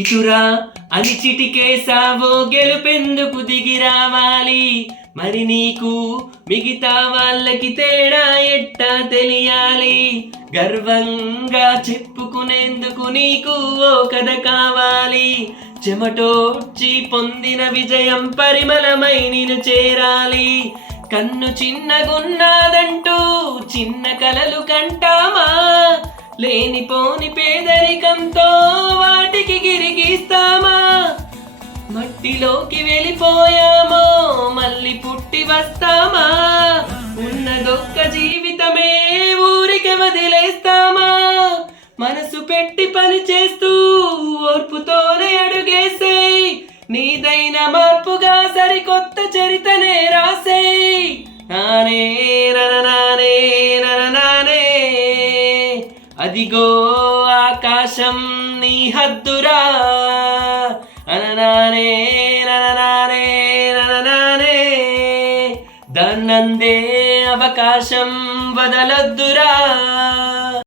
ఇటురా అని చిటికేసావో గెలుపెందుకు దిగి రావాలి, మరి నీకు మిగతా వాళ్ళకి తేడా ఎట్టా తెలియాలి, గర్వంగా చెప్పుకునేందుకు నీకు ఓ కథ కావాలి, చెమటోడ్చి పొందిన విజయం పరిమళమై నిన్ను చేరాలి, కన్ను చిన్నగున్నాదంటూ చిన్న కలలు కంటామా, లేనిపోని పేదరికంతో వాటికి గిరిగిస్తామా, మట్టిలోకి వెళ్ళిపోయామో మళ్ళీ పుట్టి వస్తామా, ఉన్నదొక్క జీవితమే ఊరికి వదిలేస్తామా, మనసు పెట్టి పని చేస్తూ ఓర్పుతోనే అడుగేసేయ్, నీదైన మార్పుగా సరికొత్త చరితనే రాసేయ్. నానే నరనానే నరనానే, అదిగో ఆకాశం నీ హద్దురా, అననానే నననానే నననానే, దాన్నందే అవకాశం వదలొద్దురా.